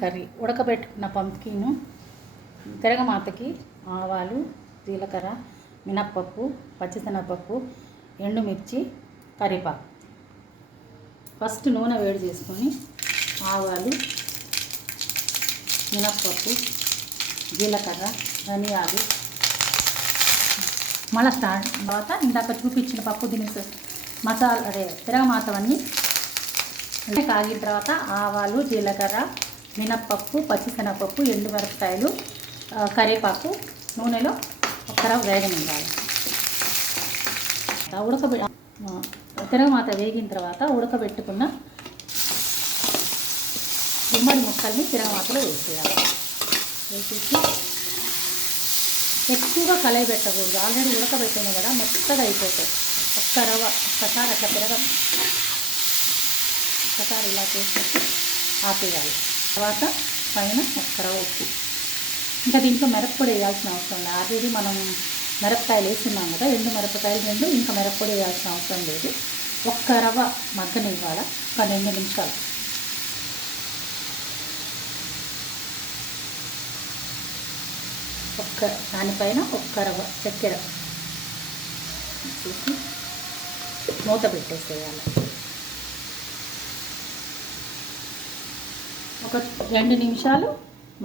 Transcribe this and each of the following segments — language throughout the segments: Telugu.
కర్రీ. ఉడకబెట్టుకున్న పంప్కిన్, తిరగమాతకి ఆవాలు, జీలకర్ర, మినప్పప్పు, పచ్చిశనగపప్పు, ఎండుమిర్చి, కరివేపాకు. ఫస్ట్ నూనె వేడి చేసుకొని ఆవాలు, మినప్పప్పు, జీలకర్ర, ధనియాలు మళ్ళీ స్టార్ట్ తర్వాత ఇందాక చూపించిన పప్పు దినుసు మసాలా తిరగమాతవన్నీ కాగిన తర్వాత ఆవాలు, జీలకర్ర, మినప్పప్పు, పచ్చిశనగపప్పు, ఎండుమిరపకాయలు, కరివేపాకు నూనెలో ఒక్కరవ వేగనివ్వాలి. తిరగమాత వేగిన తర్వాత ఉడకబెట్టుకున్న గుమ్మడి ముక్కల్ని తిరగమాతలో వేసేయాలి. వేసేసి ఎక్కువగా కలయి పెట్టకూడదు, ఆల్రెడీ ఉడకబెట్టిన కదా మెత్తగా అయిపోతాయి. ఒక్కసారి అట్లా ఒక్కసారి ఇలా చేసేసి ఆపేయాలి. తర్వాత పైన ఒక్కరవ ఉప్పు. ఇంకా దీంట్లో మిరప్పొడి వేయాల్సిన అవసరం లేదు, ఆల్రెడీ మనం మిరపకాయలు వేస్తున్నాం కదా, ఎండు మిరపకాయలు 2, ఇంకా మిరప్పొడి వేయాల్సిన అవసరం లేదు. ఒక్క రవ్వ మగ్గనివ్వాలి, ఒక 2 నిమిషాలు. దానిపైన ఒక్క రవ్వ చక్కెర చూసి మూత పెట్టేసేయాలి. ఒక 2 నిమిషాలు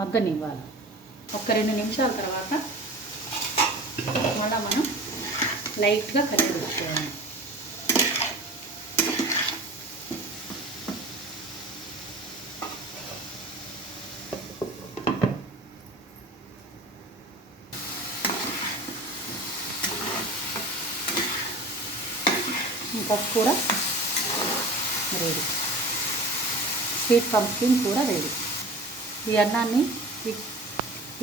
మగ్గనివ్వాలి. ఒక 2 నిమిషాల తర్వాత మళ్ళీ మనం లైట్గా కరిగిపెట్టుకోవాలి. ఇంకా కూర రెడీ, స్వీట్ పంప్కిన్ కూర రెడీ. ఈ అన్నాన్ని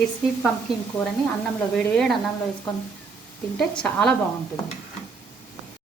ఈ స్వీట్ పంప్కిన్ కూరని అన్నంలో వేడివేడి అన్నంలో వేసుకొని తింటే చాలా బాగుంటుంది.